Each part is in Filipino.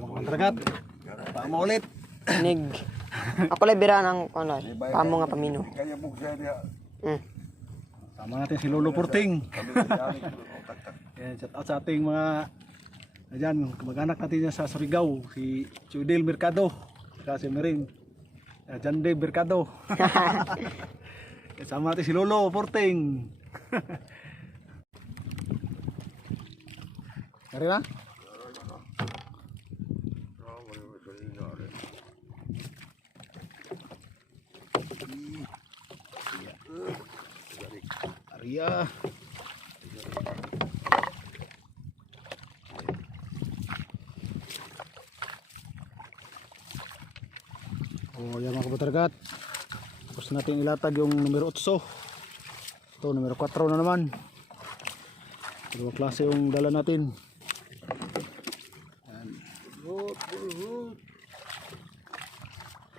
Mandragat. Pamo ulit. Nig. Ako lang bira ng ano, pamo nga pamino. Sama natin si Lolo Porting. Yan, shout out sa ating mga ayan, kamag-anak natin dyan sa Surigao, si Chudel Mercado, saka si Mering, Jande Mercado. Sama natin si Lolo Porting. Kari na? Arya. Oh, yan mga kabatargat. Tapos natin ilatag yung numero 8. Ito, numero 4 na naman. Dalawa klase yung dala natin. Yan.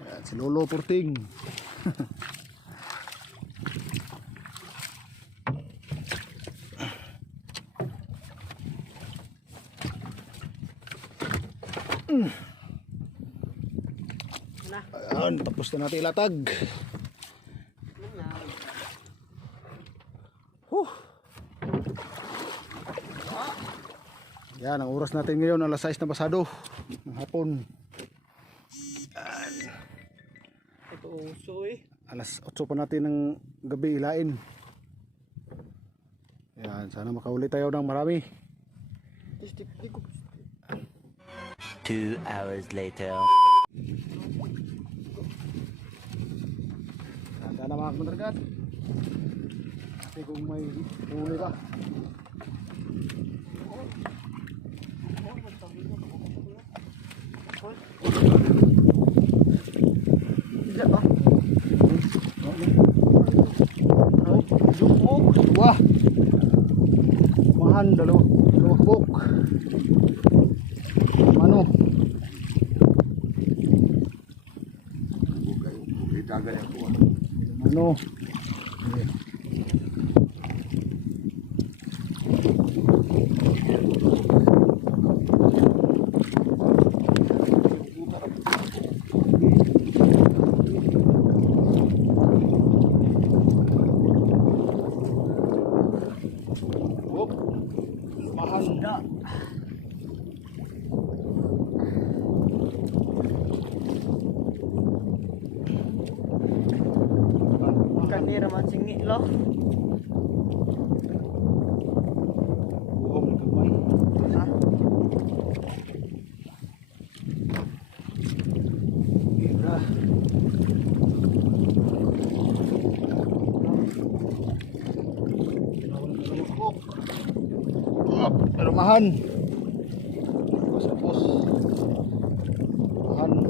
Yan, si Lolo Porting. Ayan, tapos na natin ilatag. Yan, ang oras natin ngayon alas 6 na pasado ng hapon. Ito uso eh. Alas 8 pa natin ng gabi ilain. Yan, sana makauli tayo ng marami. 2 hours later. Sana mga kamandragat. Kasi kung may huli pa. Wah, mahan dalawa buk. Mano? Mano? Kanira man singi lo. Ha? Mira. Alumahan. Tapos. Alumahan.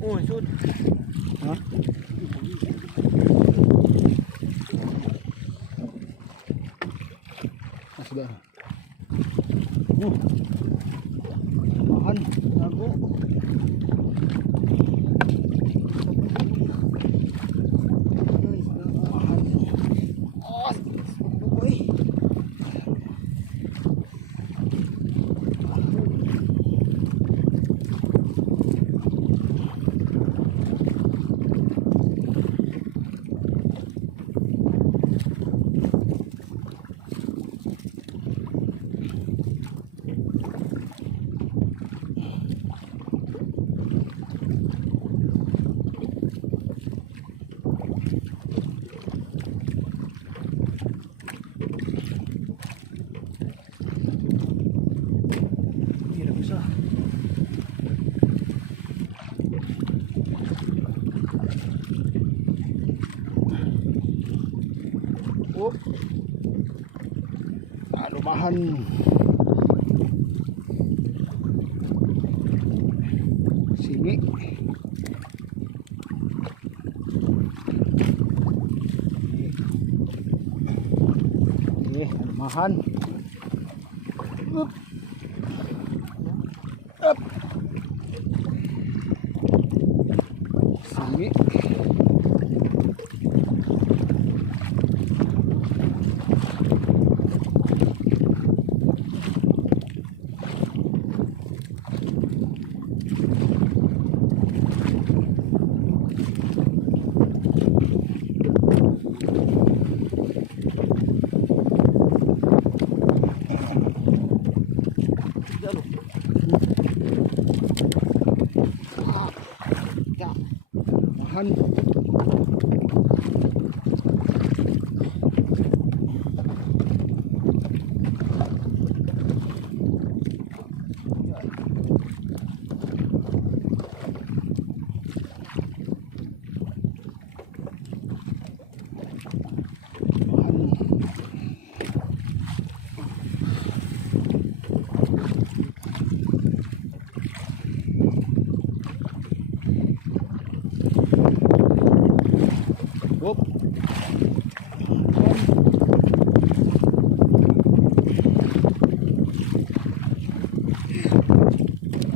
Oh, sud. Ha? Sudah. Mahan, lago. Alumahan. Singi. Okay, Alumahan. Up. Up. Singi. Alumahan. Whoop.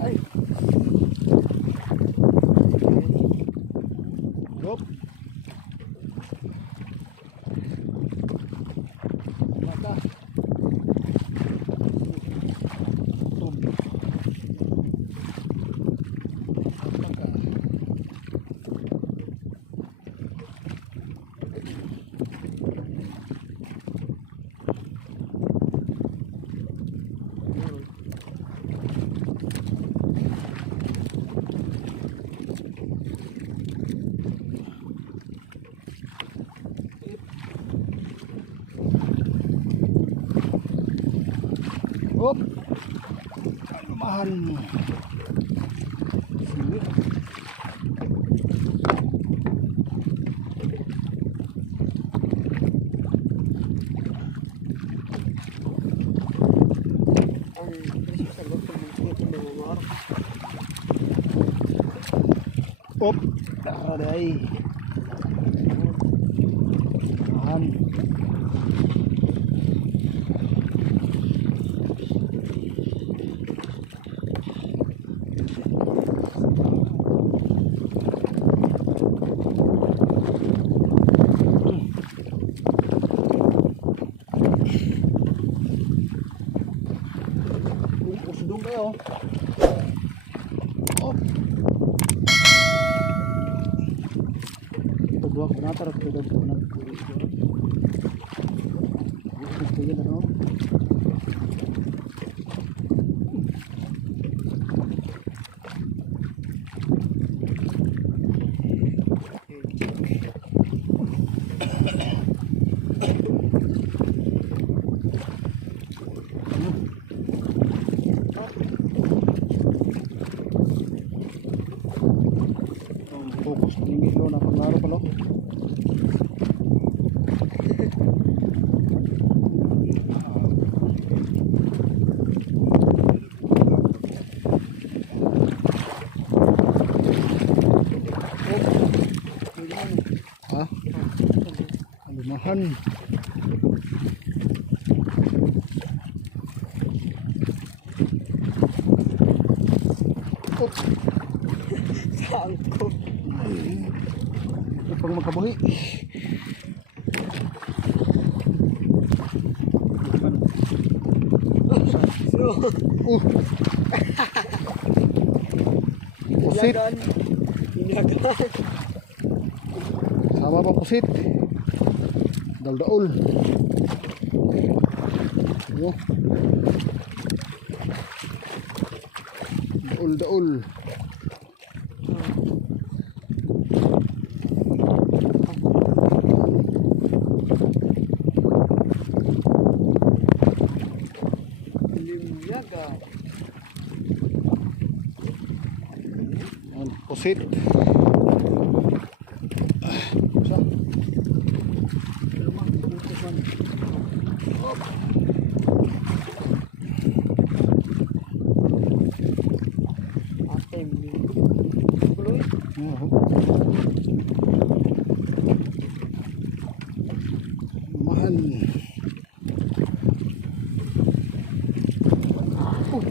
Ay. Whoop. Mata. Tum. Hop. Alumahan. Sini. Hop. Aray. Alumahan. Usdong kayo. Oh. Ito dua penatar ito dua penatar. Ito yan ano. Fokus tinggi lo na pangaruh pala. Ah, Alumahan. Sangko. Ito pang magkabuhi. Pusit. Inagan. Sama pa pusit. Daul-daul. Oh. Daul-daul. Limyagan. Pusit. Sa. Lemah, butusan. Kapin.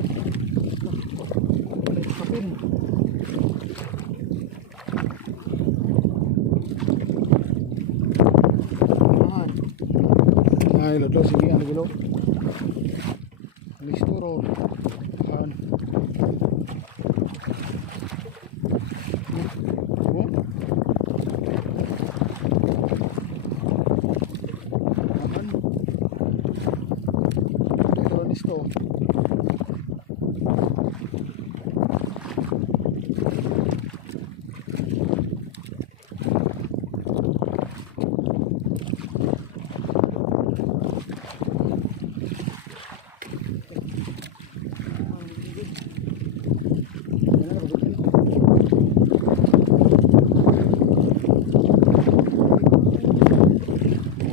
Alumahan. Ay, lolo, sige, ano gulo? Listuro. Ayan. Oh. Ayan. Ito listo.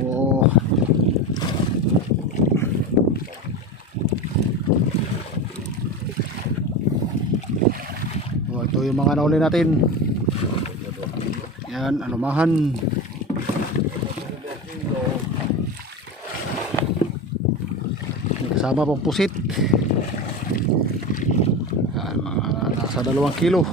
Oh. Oh, ito yung mga nauli natin. Yan, alumahan. Kasama pang pusit. Yan, mga nasa 2 kilo.